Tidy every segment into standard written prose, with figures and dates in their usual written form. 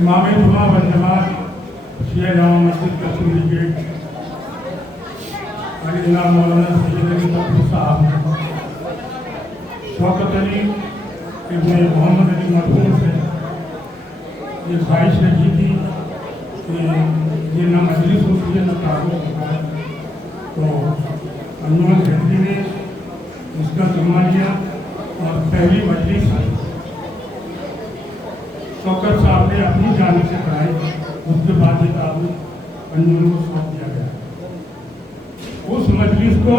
इमाम जुमा व जमात शिया जामा मस्जिद कसूरी गेट अली जनाब मौलाना सैयद अली तकवी साहब शौकत अली इब्ने मोहम्मद अली मरहूम से ये ख्वाहिश रखी थी कि ये न मजलिस होती है न तारुफ होता है, तो अंजुमन हिंदी ने इसका जुम्मा लिया और पहली मजलिस शौकत साहब ने अपनी जानिब से कराई। उसके बाद ये तारुफ अंजुमन को सौंप दिया गया। उस मजलिस को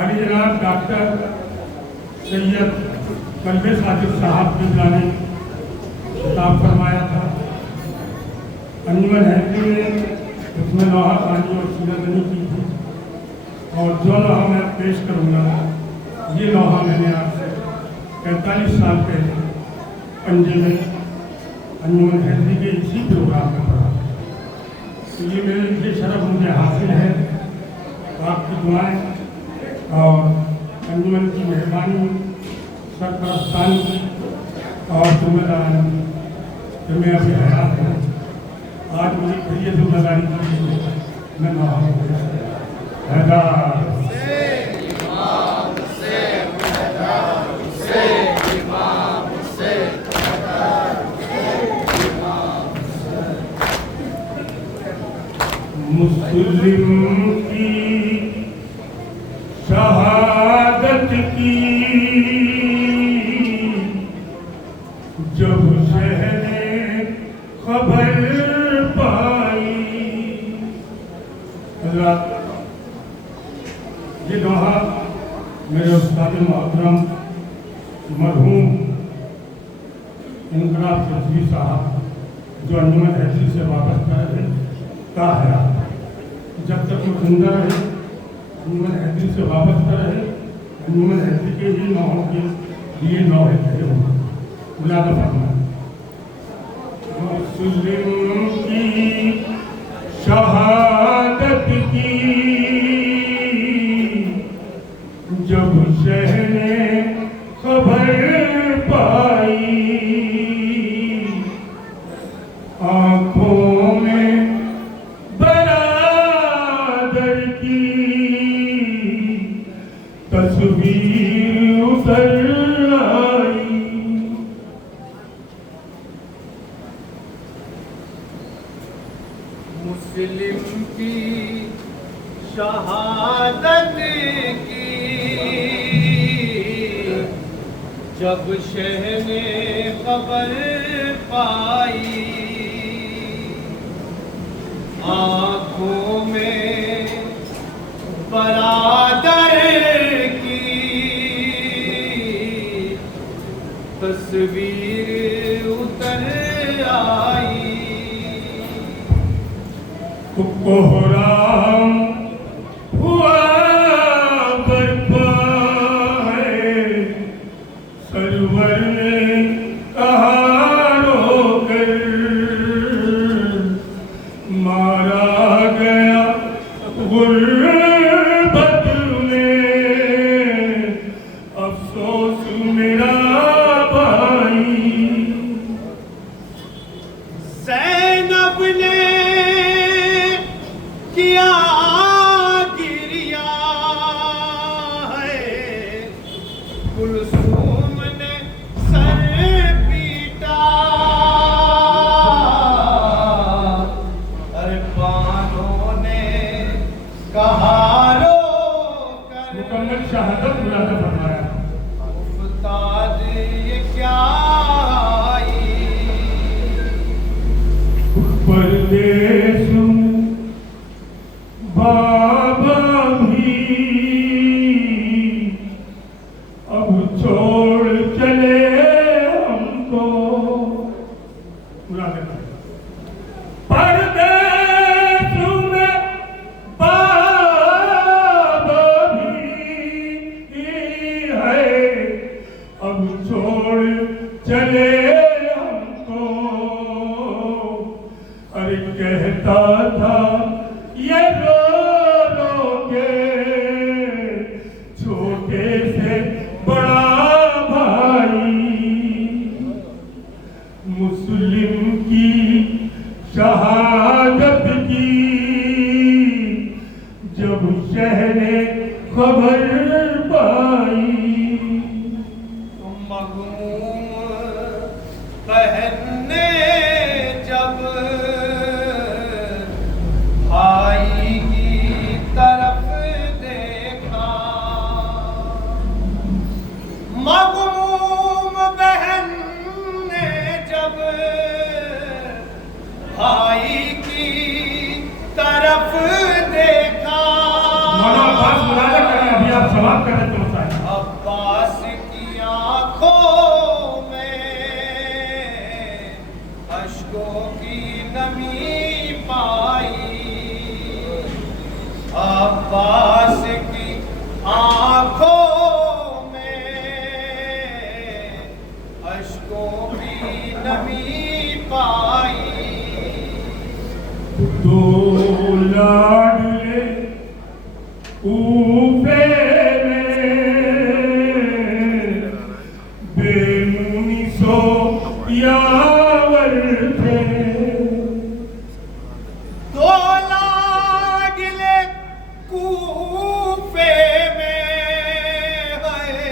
आली जनाब डॉक्टर सैयद कल्बे साजिद साहब बिरला ने खिताब फरमाया था। अंजुमन हैदरी ने उसमें लोहा पानी और सीनादनी की थी, और जो लोहा मैं पेश करूँगा ये लोहा मैंने आपसे 45 साल पहले पंजे में अंजुमन हैदरी के इसी प्रोग्राम में पढ़ा। तो ये मेरे लिए शरफ मुझे हासिल है। आपकी दुआएं और अंजुमन की मेहरबानी सरपरस्तानी की और जिम्मेदारी कि मैं अभी हयात हूँ। आज मुझे ये जिम्मेदारी दी मैं मुस्लिम की शहादत की जब शहरे खबर पाई। हज़रात, ये दोहा मेरे उस्ताद मोहतरम मरहूम इनकलाब चौधरी साहब जो अंजुमन हैदरी से वाबस्ता है का है। जब तक वो जिंदा रहे अंजुमन हैदरी से वाबस्ता रहे, अंजुमन हैदरी के ही नौहों के लिए नौहे खड़े होंगे। मुलादा फरमाएं। मुस्लिम की शहादत की जब शहरे खबर पाई, आँखों में बरादर की तस्वीर उतर आई। मुस्लिम की शहादत की जब शह ने खबर पाई, आँखों में बरादर की तस्वीर उतर आई। कोहराम हुआ बरपा है, सरवर ने कहा रोकर, मारा गया गुर्बत में अफसोस मेरा भाई। ज़ैनब ने किया गिरिया है, कुलसूम ने सर पीटा, अरे बानों ने कहा रो कर। मुकम्मल शहादत मुलादा फरमाया। उस्ताद ये क्या आई, परदेश बाबा भी अब छोड़ चले हमको। परदेश में बाबा भी है अब खबर पाई। तुम मगमूम पहनने जब भाई की तरफ देखा, मगमूम बहन ने जब भाई की तरफ देखा, मौलाना अब्बास मुलाजा करें, अभी आप सवाल करें तो बताएं। अब्बास की आंखों में अश्कों की नमी पाई, अब्बास की आंखों में अश्कों की नमी पाई। दो लाडले ऊपे बेमुनी सो यावर थे। दो लाडले कूफे में है,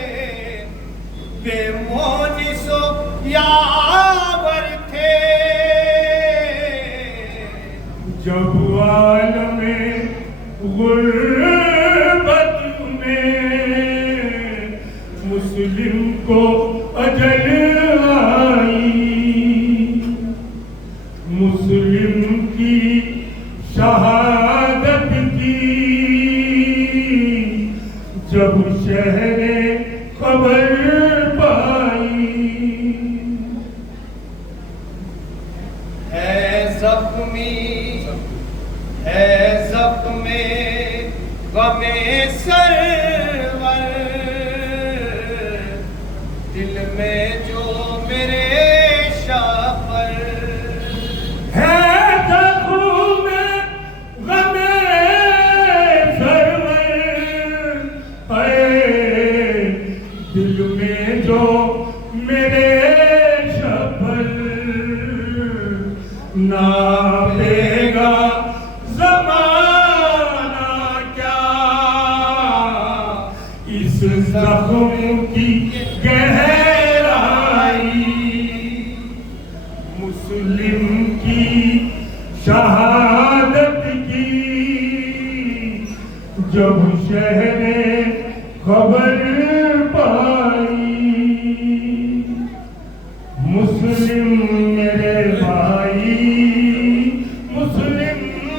बेमोनी सो यावर थे। जब आलमे गुर्बत में मुस्लिम को अजल आई, मुस्लिम की शहादत की जब शहरे खबर पाई। है जख्मी है जख्मे गमे सरवर, दिल में जो मेरे शापर है जख्मे गमे सरवर, है दिल में जो मेरे शफल, नापेगा ज़माना क्या इस ज़ख्म की गहराई। मुस्लिम की शहादत की जब शहरे खबर पाई। मुस्लिम मेरे भाई, मुस्लिम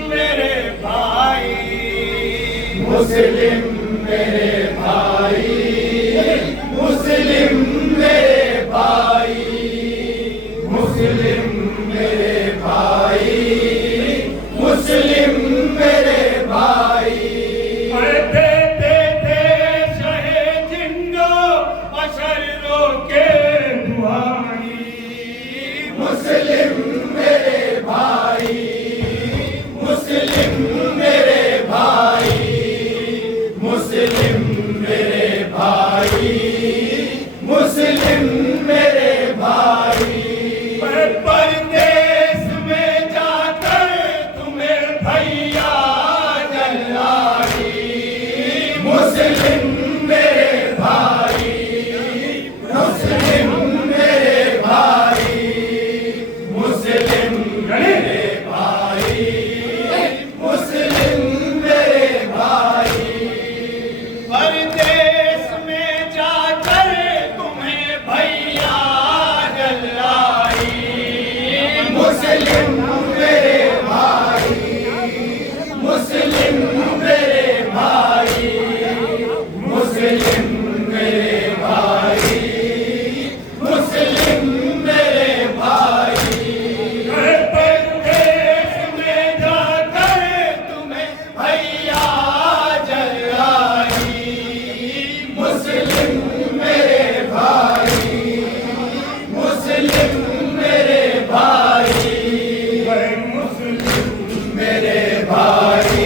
मेरे भाई, मुस्लिम मेरे भाई, मुस्लिम मेरे भाई, मुस्लिम मेरे भाई, मुस्लिम मेरे भाई। दे दे दे शहे जिंदो अशरों के दुआई। मुस्लिम मेरे भाई, मुस्लिम मेरे भाई, मुस्लिम मेरे भाई, मुस्लिम मेरे भाई। परदेश में जाकर तुम्हें भैया जलाई, मुस्लिम मेरे भाई, मुस्लिम मेरे भाई, मुस्लिम मेरे भाई, मुस्लिम मेरे भाई। परदेश में जाकर तुम्हें भैया जलाई, मुस्लिम मेरे भाई, मुस्लिम मेरे भाई, मुस्लिम मेरे भाई, मुस्लिम मेरे भाई। परदेश में जाकर तुम्हें भैया जलाई, मुस्लिम मेरे भाई, मुस्लिम मेरे भाई, मुस्लिम मेरे भाई,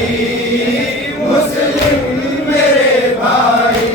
मुस्लिम मेरे भाई।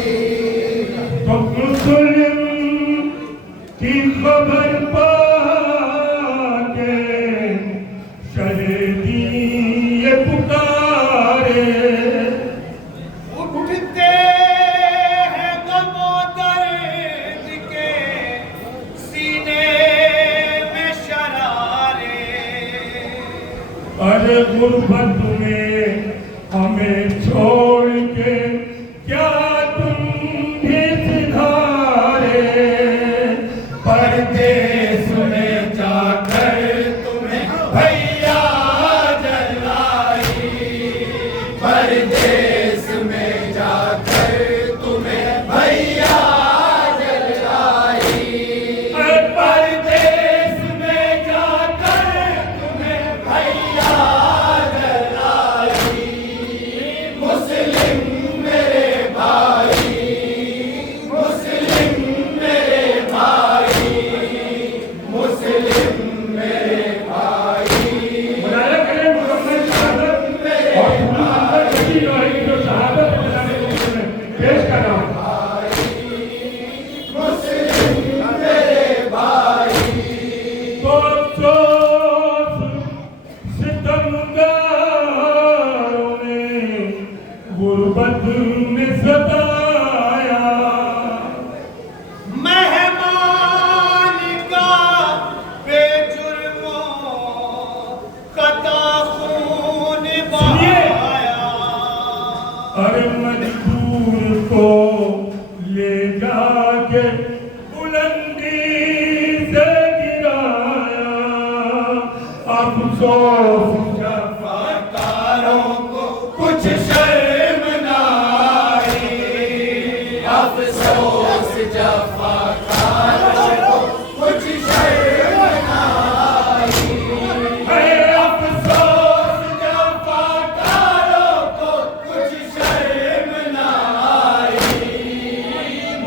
का नाम मुस्लिम मेरे भाई तो अफसोस सितमगारों ने गुर्बत में सताया मेहमान का बेजुर्मों खता खून बहाया अरे मजबूर को ले जाके बुलंदी से गिराया अफसोस जफाकारों को कुछ शर्म न आई अफसोस जफाकारों को कुछ शर्म न आई है अफसोस जफाकारों को कुछ शर्म न आई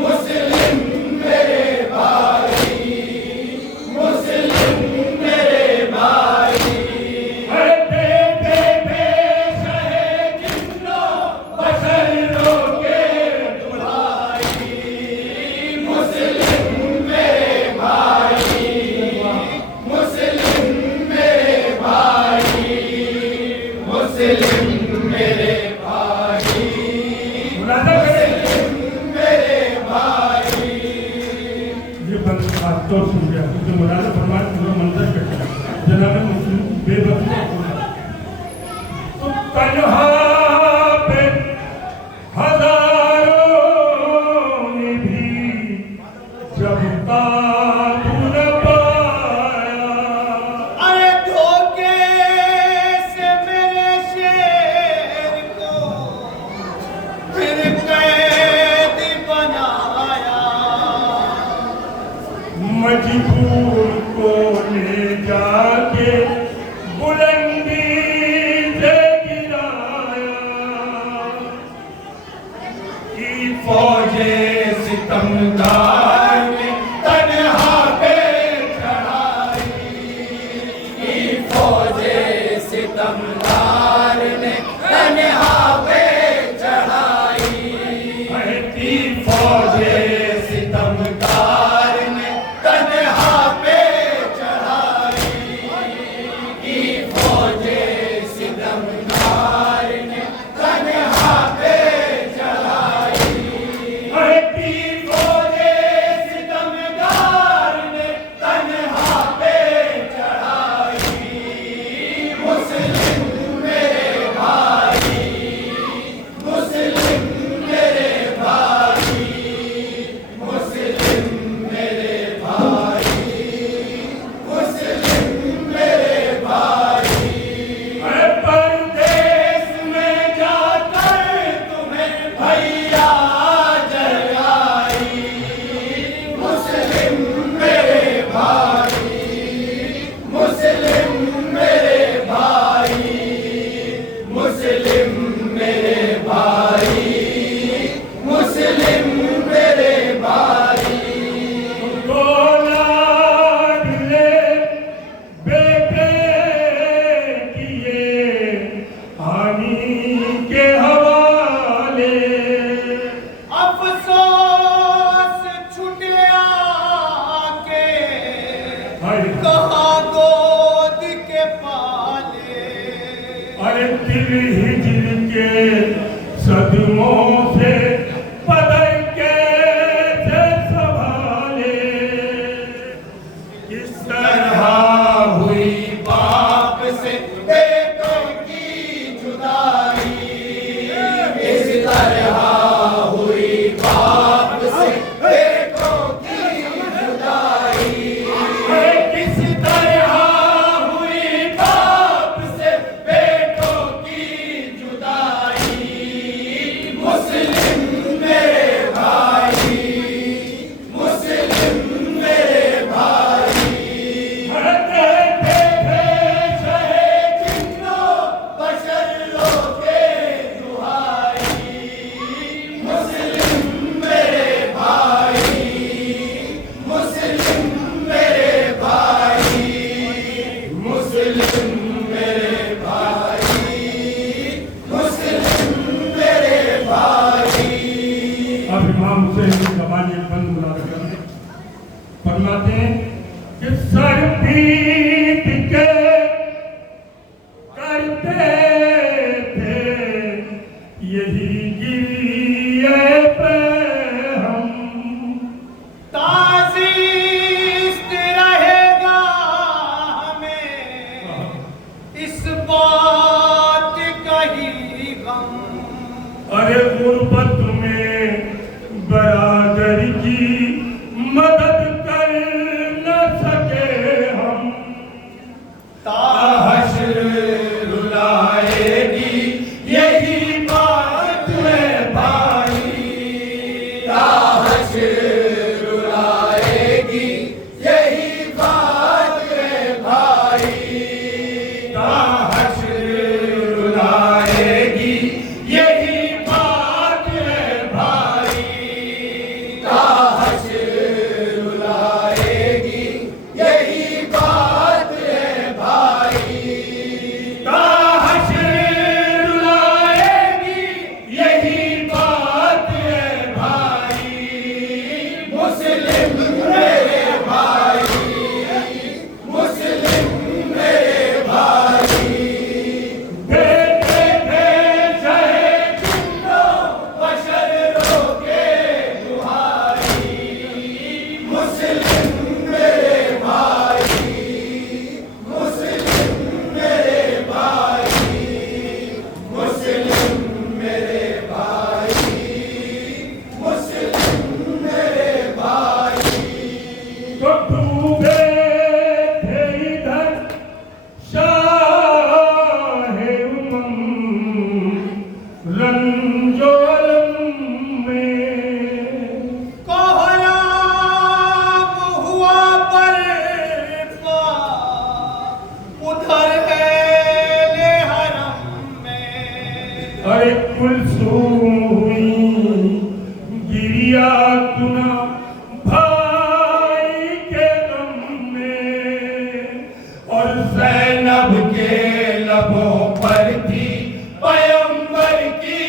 मुस्लिम मेरे भाई मुस्लिम मेरे भाई है देते पेश है जिन्नो बशरों के दुहाई मुस्लिम मेरे भाई मुस्लिम मेरे भाई मुस्लिम मेरे भाई मुनाजा करें मेरे भाई ये बंद खास तौर सुन गया क्योंकि मुनाजा फरमाया पूरा मंजर पे जनाब मुस्लिम बेबस तो तन्हा पे हजारों ने भी जब ताबूत पाया अरे धोखे से मेरे शेर को फिर कैद बनाया मजबूर को ले जाके बुलंदी से गिराया की फौजे सितमगार ने तन्हा पे चढ़ाई फौजे सितमगार ने तन्हा पे चढ़ाई की फौजे सितमगार ने तन्हा पे चढ़ाई फौजे सितमगार ने तन्हा पे चढ़ाई की फौजे सितमगार ने तन्हा पे चढ़ाई मुस्लिम मेरे भाई मुस्लिम मेरे भाई इमाम हुसैन की ज़बान बंद मुलाज़ फरमाते हैं कि सर पीट के करते थे यही गिरिए पे हम ताज़ीज़ रहेगा हमें इस बात का ही गम। अरे गुर्बत में बरादर की मदद कर न सके हम हश्र रुलाएगी यही बात है भाई, हश्र रुलाएगी यही बात है भाई, हश्र रुलाएगी यही बात है भाई, हश्र रुलाएगी यही बात है भाई, हश्र रुलाएगी यही बात है भाई, मुस्लिम मेरे भाई, मुस्लिम मेरे भाई, देते थे चाहे जिन्नो बशरों के दुहाई, मुस्लिम मेरे भाई, मुस्लिम मेरे भाई, मुस्लिम मेरे भाई, मुस्लिम मेरे भाई, तो डूबे थे इधर शाहे उमम रंजो अलम में कोहराम हुआ बरपा उधर है हरम में। अरे कुलसूम हुई गिरिया तुना भाई के गम में और ज़ैनब के लबों पर थी पैगंबर की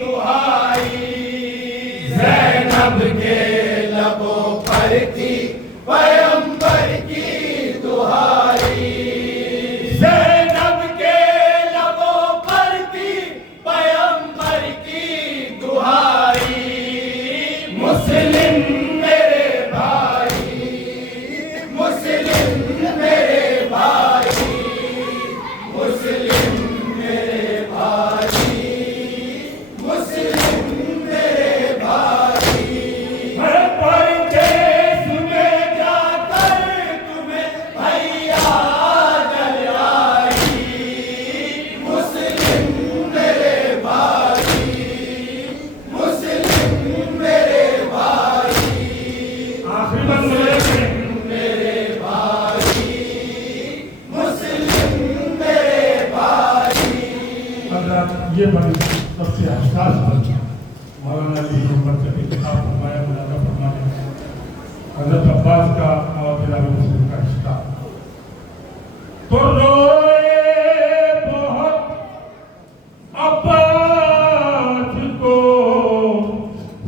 दुहाई, ज़ैनब के लबों पर थी पैगंबर की दुहाई, ज़ैनब के लबों पर थी पैगंबर की दुहाई, मुस्लिम मेरे भाई, मुस्लिम मेरे भाई, मुस्लिम मेरे भाई, मुस्लिम मेरे भाई, हर परदेश में जाकर तुम्हें भैया जल आई, मुस्लिम मेरे भाई, मुस्लिम मेरे भाई, आखिरी बंद मिले मेरे भाई, मुस्लिम मेरे भाई, अगर ये बड़ी सबसे हसास बन मौलाना अली हिम्मत की किताब फरमाया मुलाजा फरमाने हजरत अब्बास का और बिलाल मुस्लिम का रिश्ता तो रोए बहुत अब्बास को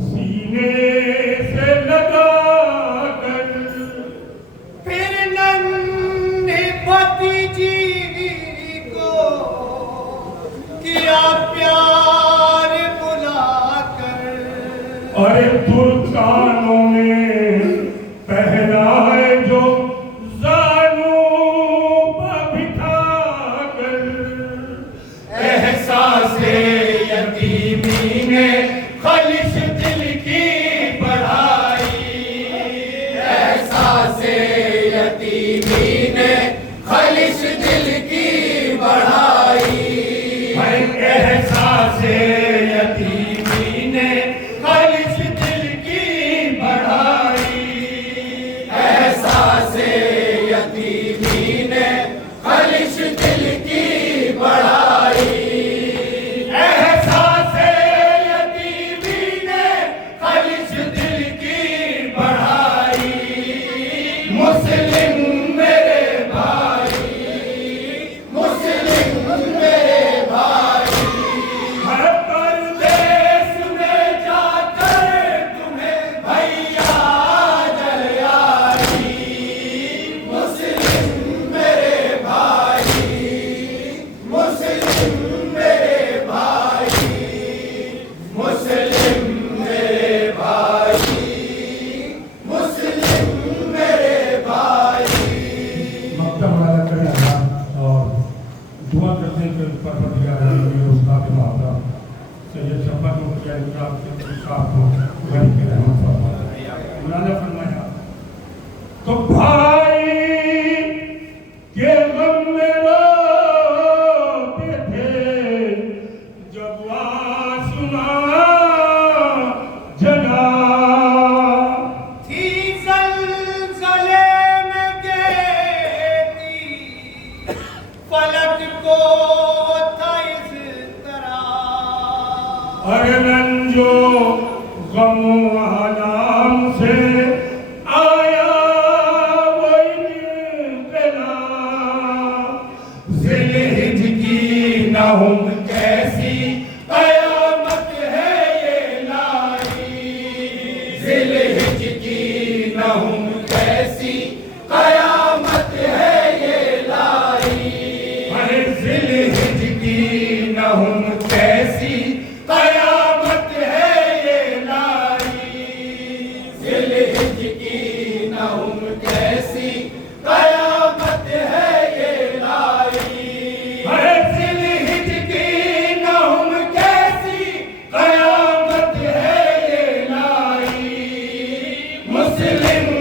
सीने से लगा कर फिर नन्ही भतीजी को किया प्यार बुलाकर। अरे तुर्कानों में पहना है जो जानू बिठा कर एहसासे यतीमी ने खलिश दिल की बढ़ाई, एहसासे यतीमी ने खलिश दिल की बढ़ाई, एहसासे यतीमी ने खलिश दिल की बढ़ाई, गुजरात के साथ हो वही के रहमत फरमाया फरमाया तो भाई के गम में रोते थे जब आसमां जगा थी ज़लज़ले में गिरती फलक को था इस तरह अरे रंजो गमो आलाम से आया वही जिलहिज की नहुम कैसी कयामत है ये लाई जिलहिज की नहुम कैसी कयामत है ये लाई अरे जिलहिज की नहुम कैसी कयामत है ये लाई जिलहिज की नहुम कैसी कयामत है ये लाई अरे जिलहिज की नहुम कैसी कयामत है ये लाई मुस्लिम